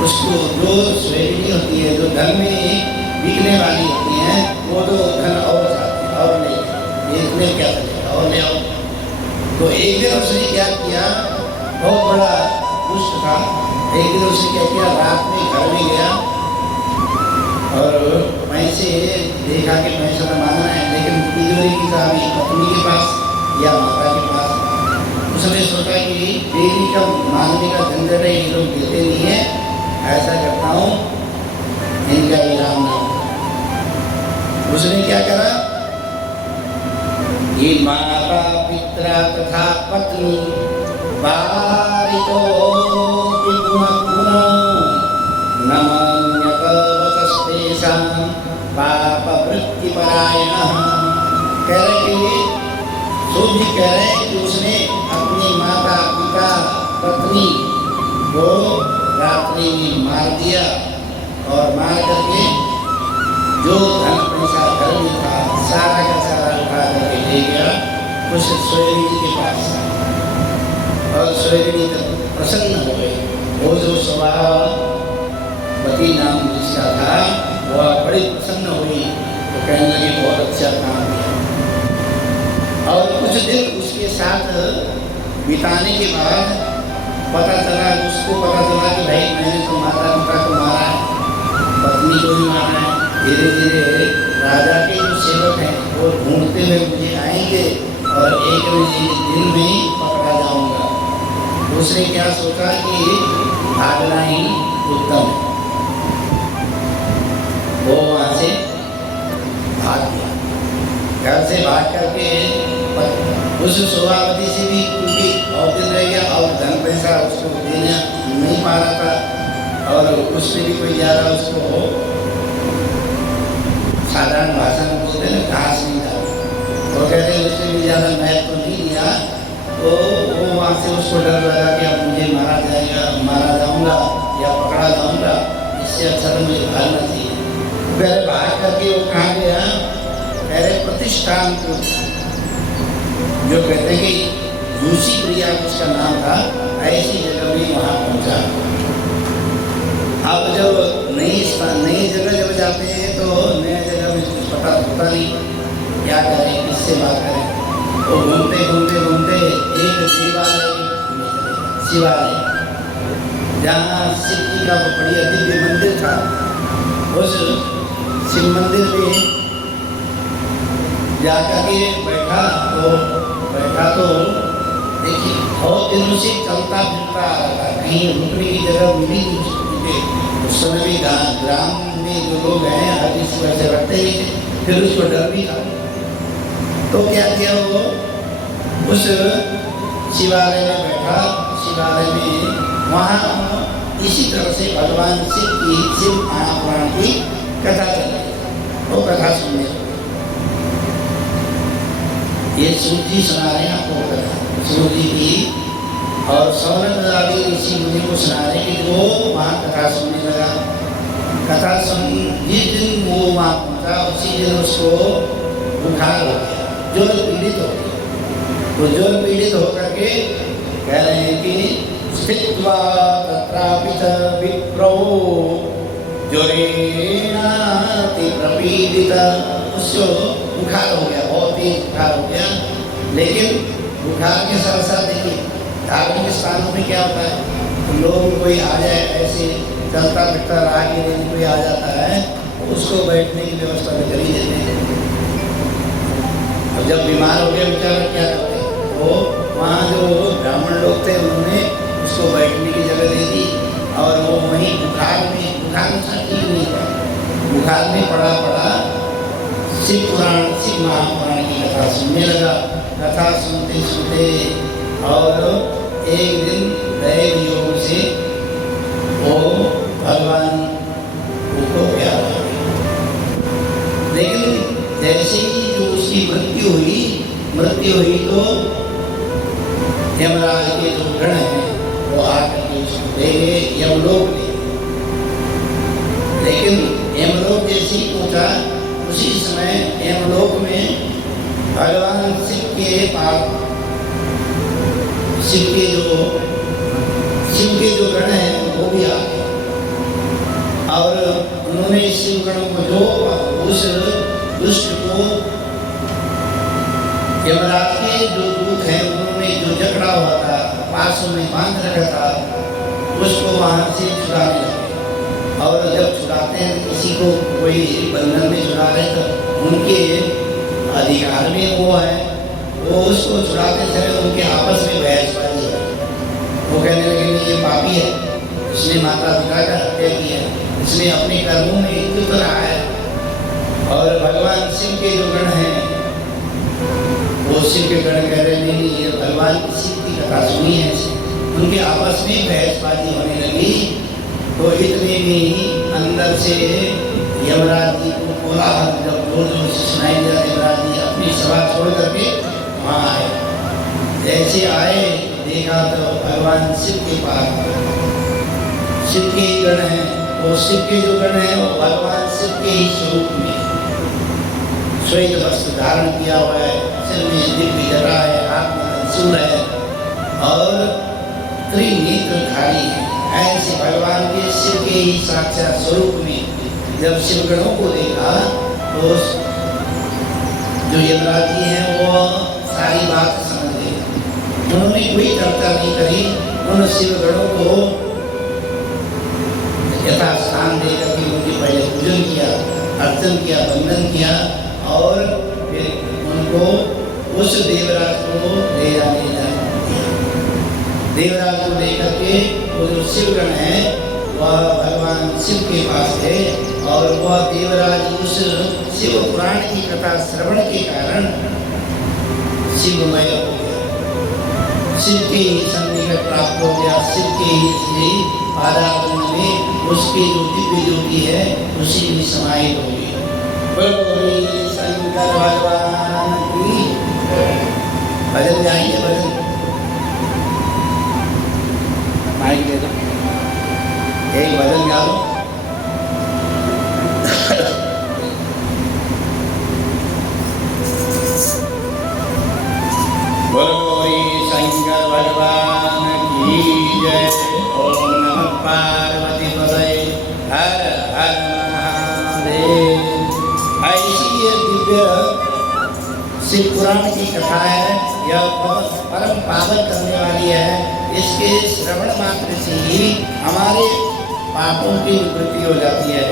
उसको जो स्वैरिणी होती है, जो धन में बिकने वाली होती हैं, वो तो धन और चाहती है और नहीं, इसमें क्या चलेगा और ले आओ। तो एक दिन उसने क्या किया, बहुत बड़ा दुष्ट था, एक दिन उसने क्या किया, रात में घर में गया और पैसे देखा कि पैसा तो मांगना है, लेकिन तिजोरी की चाबी पत्नी के पास या माता के पास। उसने सोचा कि देवी का मांगने का झंझट है, ये लोग देते नहीं है, ऐसा करता हूँ इनका इनाम ना। उसने क्या करा, ये माता पिता तथा पत्नी बारितो नमन्यत वचस्तेषां पाप वृत्ति परायणः। कह रहे कि सूर्य कह रहे हैं कि उसने अपनी माता पिता पत्नी को रात्रि में मार दिया, और मार करके जो धन पैसा घर में था सारा का सारा उठा करके ले गया उस स्वैरिणी के पास, और स्वैरिणी प्रसन्न हो गई। वो जो स्वभावती नाम जिसका था, वह बड़ी प्रसन्न हुई, तो कहने लगी बहुत अच्छा काम किया। और कुछ दिन उसके साथ बिताने के बाद पता चला, उसको पता चला कि भाई मैंने तो माता पिता को मारा है, पत्नी को भी मारा है। धीरे धीरे राजा के जो सेवक हैं वो ढूंढते हुए मुझे आएंगे और एक दिन में ही पकड़ा जाऊंगा। उसने क्या सोचा कि भागना ही उत्तम है, वो वहाँ से भाग गया। घर से भाग करके उस शोभावती से भी, क्योंकि बहुत दिन रह गया और धन पैसा उसको देना नहीं पा रहा था, और उसमें भी कोई ज़्यादा उसको साधारण भाषा में बोलते हैं घास नहीं था, वो कहते हैं उसने भी ज़्यादा महत्व तो नहीं दिया। तो वो वहाँ से उसको डर लगा कि अब मुझे मारा जाएगा, मारा जाऊँगा या पकड़ा जाऊँगा, इससे अच्छा तो मुझे भागना चाहिए। पहले भाग करके वो कहाँ गया, पहले प्रतिष्ठान को, जो कहते हैं कि झूसी प्रिया उसका नाम था, ऐसी जगह भी वहाँ पहुँचा। अब जब नई जगह जब जाते हैं तो नया जगह में कुछ पता होता नहीं, क्या करें, किससे बात करें। तो घूमते घूमते घूमते एक शिवालय जहाँ शिव जी का बढ़िया दिव्य मंदिर था, उस शिव मंदिर में जाकर के बैठा तो देखिए बहुत दिनों से चलता फिरता आ रहा था, कहीं रुकने की जगह मिली नहीं मुझे। उस समय भी ग्राम में जो लोग हैं हर किसी वैसे रखते ही थे, फिर उसको डर भी था। तो क्या किया वो उस शिवालय में बैठा, शिवालय में वहाँ इसी तरह से भगवान शिव महापुराण की कथा चल रही थी। वो कथा सुनने ये सूत जी सुना रहे हैं आपको कथा, सूत जी की और सौनक आदि ऋषि मुनि को सुना रहे कि वो वहाँ कथा सुनने लगा। कथा सुन जिस दिन वो वहाँ पहुँचा उसी दिन उसको बुखार हो गया, ज्वर पीड़ित हो गया। तो ज्वर पीड़ित होकर के कह रहे हैं कि स्थित्वा तत्रापित विप्रो ज्वरेणाति प्रपीडित, उसको बुखार हो गया, बहुत ही बुखार हो गया। लेकिन बुखार के साथ साथ देखिए धार्मिक स्थानों में क्या होता है, तो लोग कोई आ जाए ऐसे चलता फिरता राहगीर यदि कोई आ जाता है तो उसको बैठने की व्यवस्था तो कर ही देते हैं। और जब बीमार हो गया बेचारा क्या करते हैं, तो वहाँ जो ब्राह्मण लोग थे उन्होंने उसको बैठने की जगह दे दी और वो वहीं बुखार में ठीक नहीं था, बुखार में पड़ा शिव महापुराण की कथा सुनने लगा। कथा सुनते सुनते और एक दिन दैव योग से वो भगवान को प्यार हो गया। लेकिन जैसे ही जो उसकी मृत्यु हुई तो यमराज के जो गण हैं वो आकर के उसको ले गए यमलोक ले। लेकिन यमलोक जैसे ही पहुंचा उसी समय यमलोक में भगवान शिव के पास शिव के जो गण हैं वो भी आ गए और उन्होंने शिव गणों को जो उस दुष्ट को यमराज के जो दूत हैं उन्होंने जो जकड़ा हुआ था पासों में बांध रखा था उसको वहां से छुड़ाने लगे। और जब छुड़ाते हैं किसी को कोई बंधन में छुड़ा रहे तो उनके अधिकार में वो है, वो उसको छुड़ाते समय उनके आपस में बहसबाजी है। वो कहने लगे ये पापी है, इसने माता पिता का हत्या की है, इसने अपने कर्मों में हिंदू रहा है। और भगवान शिव के जो गण हैं वो शिव के गण कह रहे नहीं ये भगवान शिव की कथा सुनी है, उनके आपस में बहसबाजी होने लगी। तो इतने में अंदर से यमराज जी को बोला, जब जोर जोर से सुनाई दिया यमराज जी अपनी सभा छोड़ करके वहाँ आए। जैसे आए देखा तो भगवान शिव के पास शिव के ही गण हैं, वो शिव के जो गण हैं वो भगवान शिव के ही स्वरूप में श्वेत वस्त्र धारण किया हुआ है, सिर में दिव्य जटा है, हाथ में त्रिशूल है और त्रिनेत्रधारी है। ऐसे भगवान के शिव के ही साक्षात स्वरूप में जब शिवगणों को देखा तो जो यमराज जी हैं वो सारी बात समझ गए। उन्होंने कोई चर्चा नहीं करी, उन शिवगणों को यथास्थान देकर के उनके पहले पूजन किया, अर्चन किया, वंदन किया और फिर उनको उस देवराज को ले जाने दिया। देवराज को लेकर के वो जो शिवगण है वह भगवान शिव के पास है और वह देवराज उस शिव पुराण की कथा श्रवण के कारण शिवमय हो गया, शिव के ही सन्निकट प्राप्त हो गया, शिव के ही आराधना में उसकी जो दिव्य ज्योति है उसी में समाहित हो गई। बोलो शंकर भगवान की। भजन गाइए, भजन माइक दे दो, एक भजन गा दो। बोलो शंकर भगवान की जय। ओम नमः पार्वती पतये। ऐसी ये दिव्य शिव पुराण की कथा है, यह परम पावन करने वाली है। इसके श्रवण मात्र से ही हमारे पापों की निवृत्ति हो जाती है।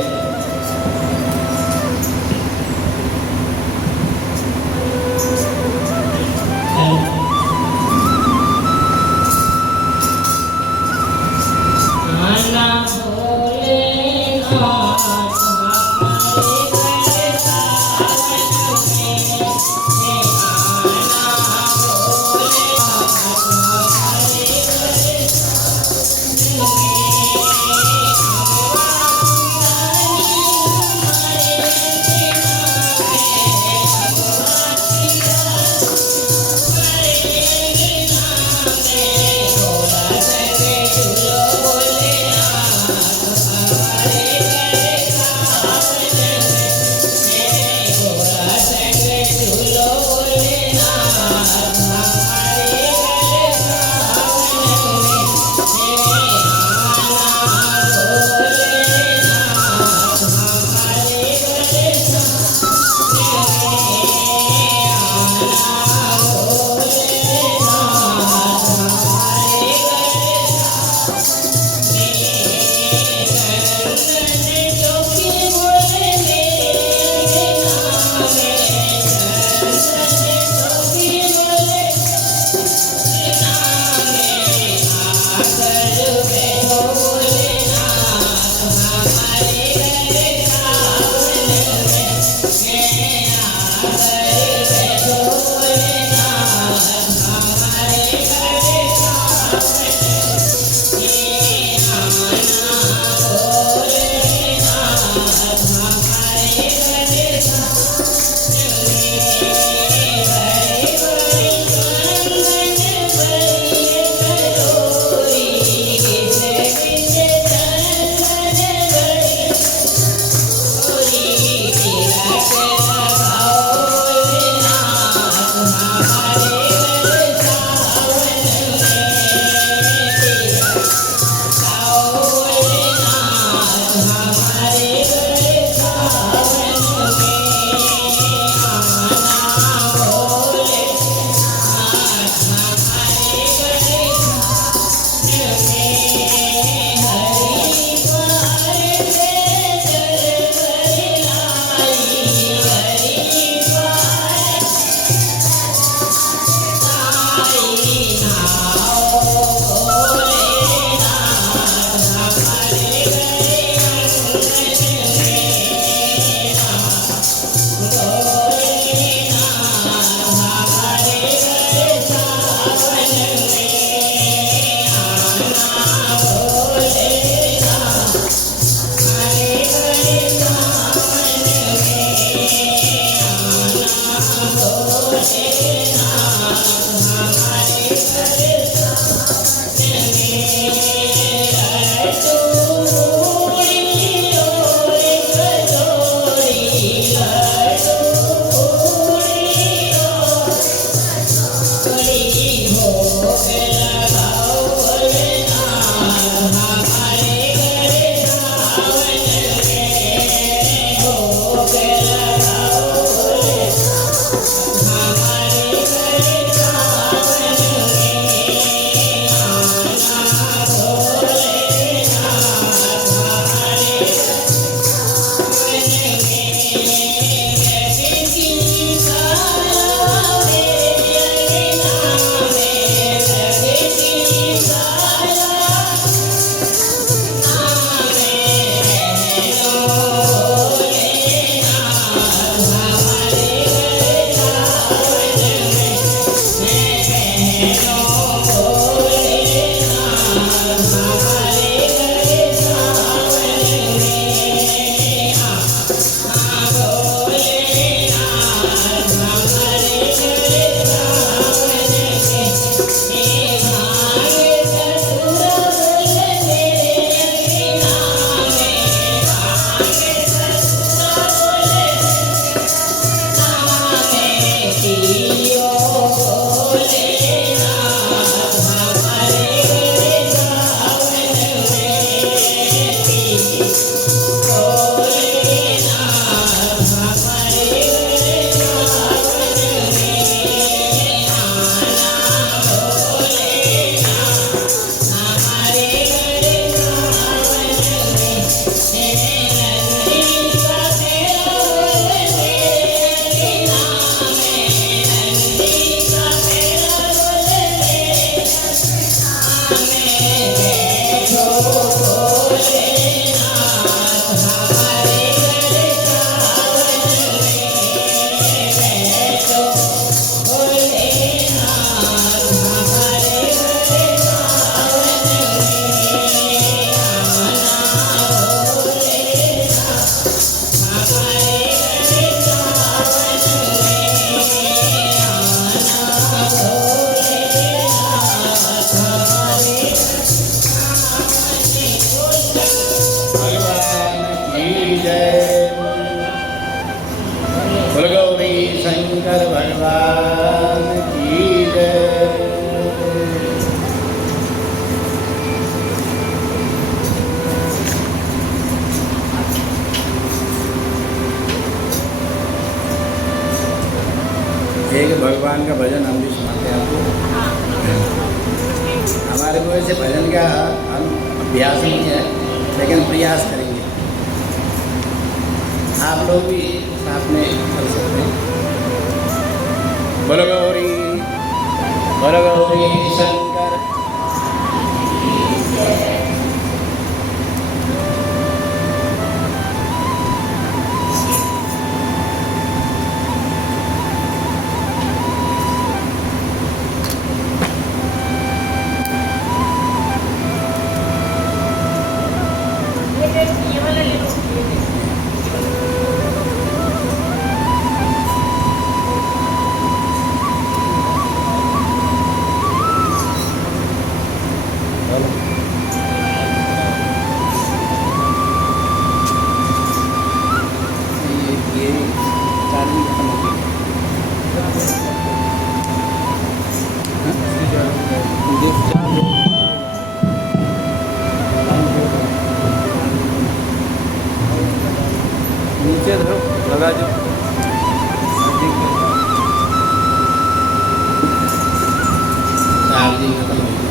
शंकर भगवान की जय। एक भगवान का भजन हम भी सुनाते हैं आपको। हमारे को ऐसे भजन का हम अभ्यास नहीं है, लेकिन प्रयास करेंगे। आप लोग भी साथ में कर सकते हैं। बोलो गौरी शंकर। नीचे धरो, लगा दो। चार्जिंग खत्म हो गई।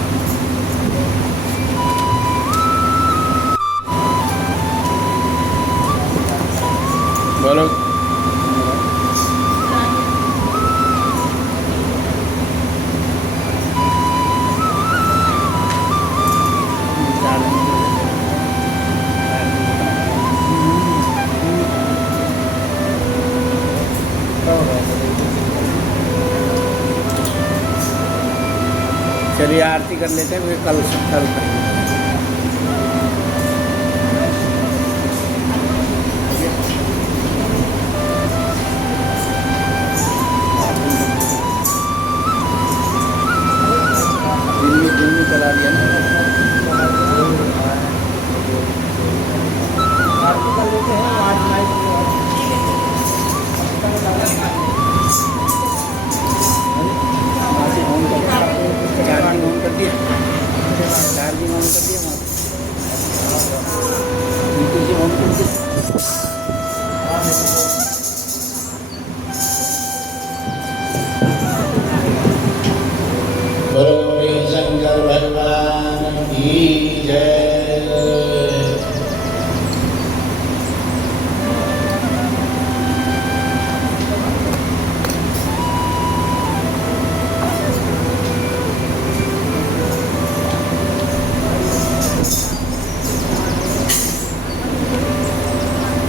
बोलो चलिए आरती कर लेते हैं, वे कल करेंगे। दिन में चला दिया ना, आरती कर लेते हैं। आज नाइट चार्जिंग ऑन कर दिया, चार्जिंग ऑन कर दिया। नीचे से ऑन कर दिया। बोलो शंकर भगवान की जय।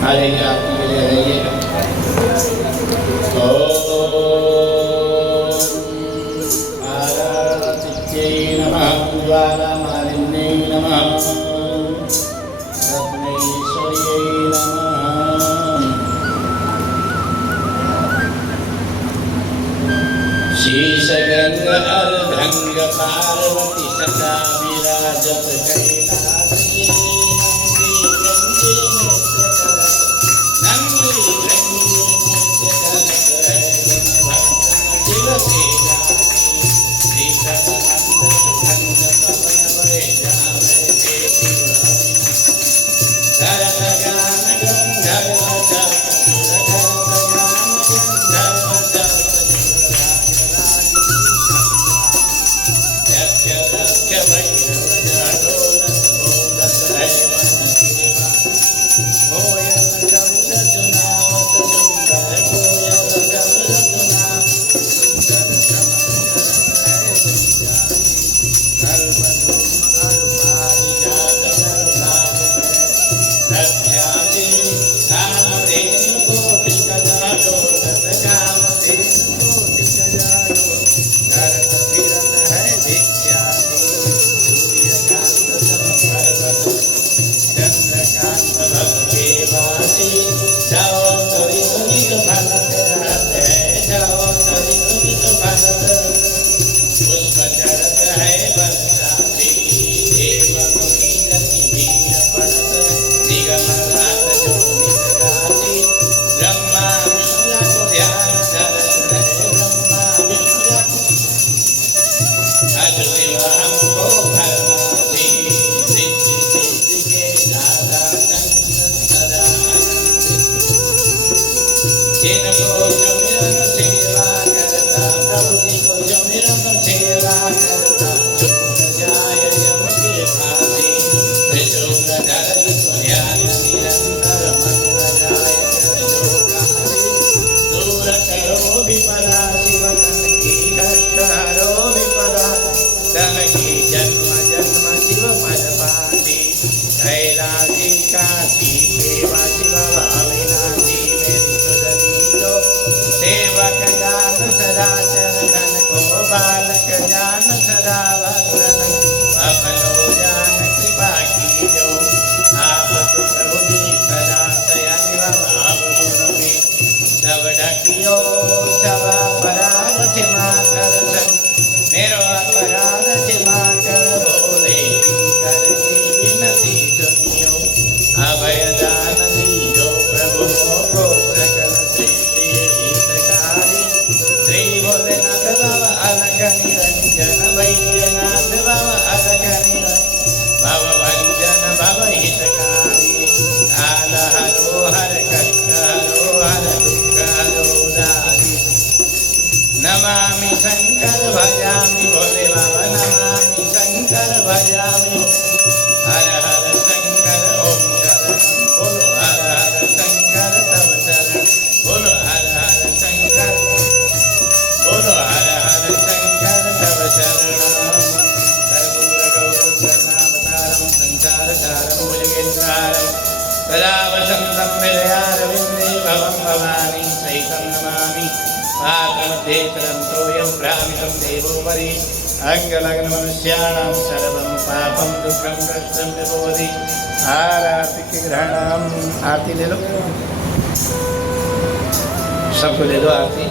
आ जाइए, आपकी के लिए रहिएगा। आराधित्यै नमः, ज्वालामालिन्यै नमः, रत्नैश्वर्यै नमः। शीर्षगंग अर्धंग पार्वती सदा विराजत कैलासी। ब्रह्मा विष्णु को ध्यान जिनको सुमिरन सेवा करता, प्रभु जी को सुमिरन सेवा करता, छूट जाए यम के फांसी, त्रिशूलधर जिसको ध्यान निरंतर मन लगाए कर जो काशी, दूर करो विपदा शिव तन की कष्ट हरो विपदा, तन की जन्म जन्म शिव पद पाती, कैलासी काशी केवा शिव अविनाशी मेरी सुधीरो, सेवक जान सदा चरण को बालक जान सदा भक्तन, अपनो जान कृपा की जो, आप तो प्रभु जी सदा सयन भाव गुण में, तब ढकियो सब अपराध क्षमा कर सन, मेरो अपराध क्षमा कर भोले, करके विनती सुनियो, अभय दान दीजो प्रभु को सकल सृष्टि हितकारी, श्री भोलेनाथ बाबा अलग निरंजन, वैद्यनाथ बाबा अलग निरंजन, भव भंजन भव हितकारी, काल हरो हर कष्ट हरो हर दुख हरो दारी, नमामि शंकर भजामि भोले बाबा, नमामि शंकर भजामि, हर हर शंकर ओम शरण, बोलो हर हर शंकर तव शरण, बोलो हर हर शंकर, बोलो हर हर शंकर तव शरण, कर्पूर गौरम करुणावतारम संसार सारम भुजगेन्द्रहारम, सदा वसन्तं हृदयारविन्दे भवं भवानी सहितं नमामि, पादमध्ये तरन्तोऽयं भ्रामितं देवोपरि, अंगलग्नमनुष्याणां सर्वं पापं दुःखं कष्टं विभोधि, आरती के ग्रहणम, आरती ले लो, सबको दे दो आरती।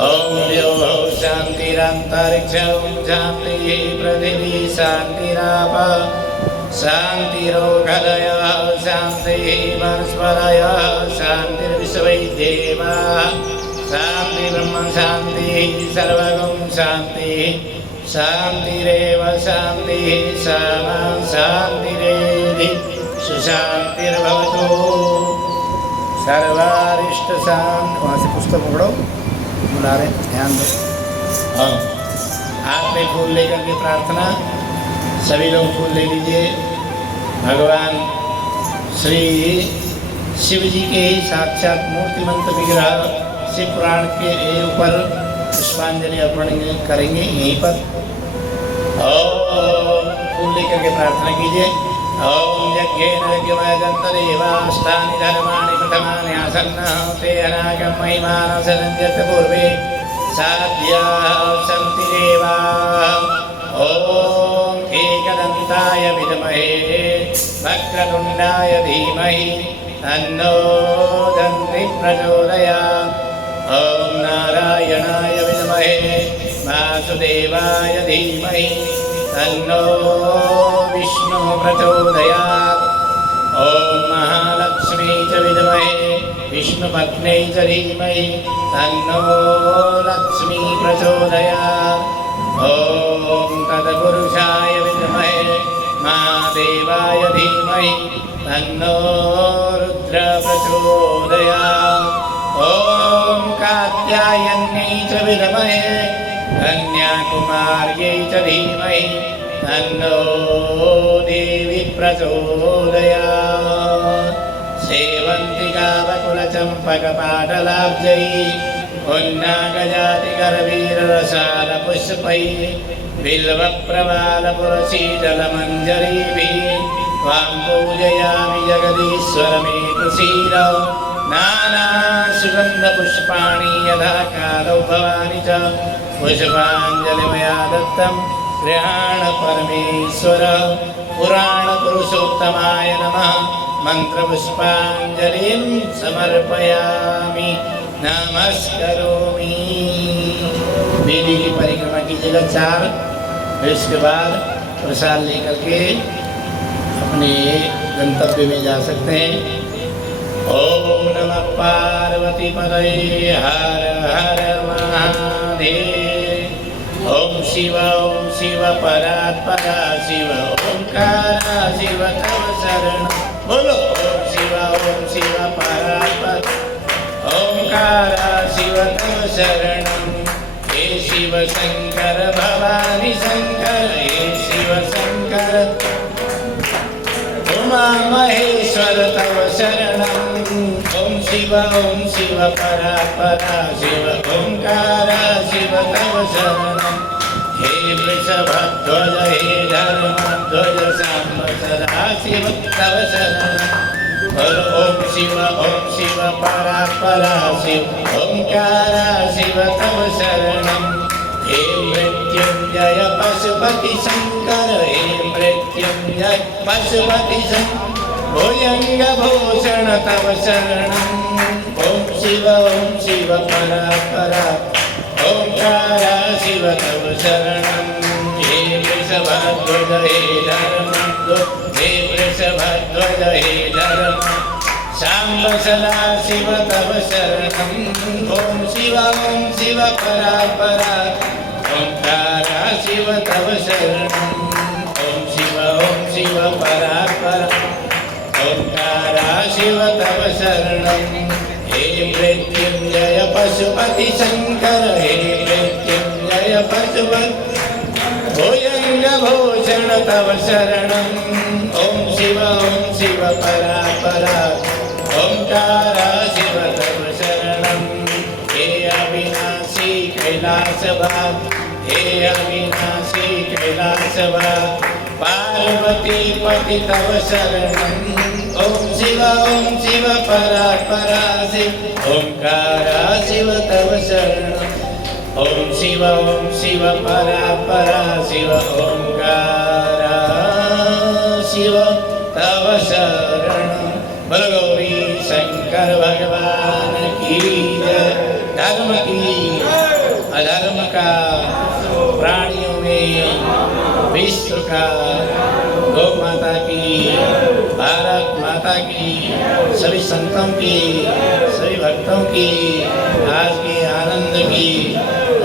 ओम यो शांतिरंतरिक्षं शांति पृथिवी शांतिराप शांतिरोगलयः शान्तिः वनस्पतयः शान्तिर्विश्वै देवाः शान्ति ब्रह्म शान्तिः सर्वगुण शान्तिः शान्तिरेव शान्तिः सामा शान्तिरेधि सुशान्तिर्भवतु सर्वारिष्ट शांति। वहाँ से पुस्तक पकड़ो, बुला रहे, ध्यान दो। हाँ, हाथ में फूल लेकर के प्रार्थना, सभी लोग फूल ले लीजिए। भगवान श्री शिव जी के ही साक्षात मूर्तिमंत विग्रह शिव पुराण के ऊपर पुष्पांजलि अर्पण करेंगे यहीं पर। ओम फूल लेकर के प्रार्थना कीजिए। ओम यज्ञेन यज्ञमयजन्तदेवाष्टानि धर्माणि प्रथमानि आसन्नः ते अनागम महिमानः सनन्द्यत पूर्वे साध्याः सन्ति देवाः। ओम एकदन्ताय विद्महे वक्रतुण्डाय धीमहि तन्नो दन्ति प्रचोदयात्। ओम नारायणाय विद्महे वासुदेवाय धीमहि तन्नो विष्णु प्रचोदयात्। ओम महालक्ष्मी च विद्महे विष्णुपत्न्यै च धीमहि तन्नो लक्ष्मी प्रचोदयात्। ओम तत्पुरुषाय विद्महे महादेवाय धीमहि तन्नो रुद्र प्रचोदयात्। ओम कात्यायन्यै च विद्महे कन्याकुमार्यै च धीमहि तन्नो देवी प्रचोदयात्। सेवन्तिका बकुलचम्पकपाटलाब्जैः पुण्यगजातिकरवीररसालपुष्पैः बिल्वप्रवालपुरशीतलमञ्जरीभिः त्वां पूजयामि जगदीश्वर मे प्रसीद। नानासुगन्धपुष्पाणि यथा कालौ भवानि च पुष्पाञ्जलिमया दत्तं गृहाण परमेश्वर। पुराणपुरुषोत्तमाय नमः मंत्रपुष्पाञ्जलिं समर्पयामि नमस्करोमि। वेदी की परिक्रमा कीजिएगा 4, फिर इसके बाद प्रसाद लेकर के अपने गंतव्य में जा सकते हैं। ओम नमः पार्वती पतये हर हर महादेव। ओम शिव परात्परा शिव ओंकारा शिव तव शरण। बोलो ओम शिव परात्परा ओंकारा शिव तव शरणम। हे शिव शंकर भवानी शंकर, हे शिव शंकर उमा महेश्वर तव शरणम। ओम शिव परात्परा शिव ओंकारा शिव तव शरणम। हे वृषभध्वज हे धर्मध्वज सांब सदा शिव तव शरणम। ओम शिव परात्परा शिव ओंकारा शिव तव शरणम। हे मृत्युंजय पशुपति शंकर, हे मृत्युंजय पशुपति शंकर भुजंग भूषण तव शरणम। ओम शिव परात्परा ओंकारा शिव तव शरणम। हे वृषभध्वज हे धर्मध्वज हे वृषभध्वज हे धर्म सांब सदा शिव तव शरणम। ओम शिव परात्परा ओंकारा शिव तव शरणम। ओम शिव परात्परा ओंकारा शिव तव शरणम। हे मृत्युंजय पशुपति शंकर, हे मृत्युंजय पशुपति भुजंग भूषण तव शरणम। ओम शिव परात्परा ओंकारा शिव तव शरणम। हे अविनाशी कैलासवास, हे अविनाशी कैलासवास पार्वती पति तव शरणम। ओम शिव परात्परा शिव ओंकारा शिव तव शरणम। ओम शिव परात्परा शिव ओंकारा शिव तव शरणम। बोलो गौरी शंकर भगवान की जय। धर्म की अधर्म का, प्राणियों में विश्व का, गौ माता की, भारत माता की, सभी संतों की, सभी भक्तों की, आज के आनंद की।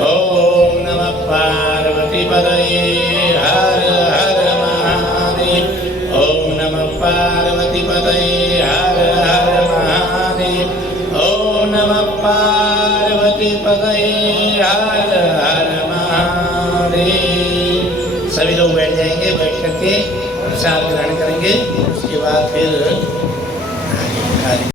ओम नमः पार्वती पतये हर हर महादेव। ओम नमः पार्वती पतये हर हर महादेव। ओम नमः पार्वती पतये हर हर महादेव। सभी लोग बैठ जाएंगे, बैठ करके प्रसाद ग्रहण करेंगे, उसके बाद फिर